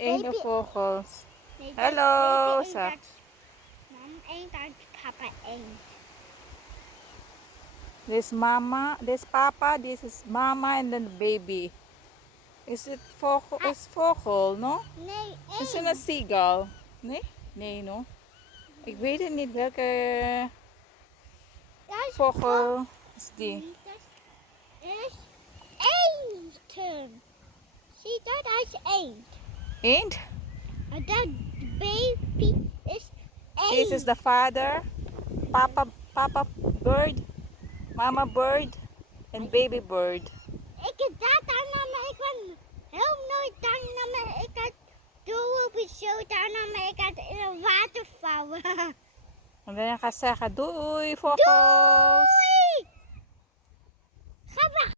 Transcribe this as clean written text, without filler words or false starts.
ain't a baby. focus. Nee, Hello, baby sir. ain't that. Mom ain't that. Papa ain't. This mama, this papa, this is mama, and then the baby. Is it focal? It's focal, no? Nee, Is it a ain't. seagull? Nee? Nee, no? Ik weet het niet welke Dat is vogel is die. Dat is eend. Zie dat is eend. Eend? En dat baby is This is eend. the father, papa bird, mama bird, and baby bird. Ik heb dat aan, maar ik kan heel nooit dan, maar ik had doel op het zo dan, maar ik had in een water vallen. En dan ga je zeggen, doei vogels. Doei! Ga weg!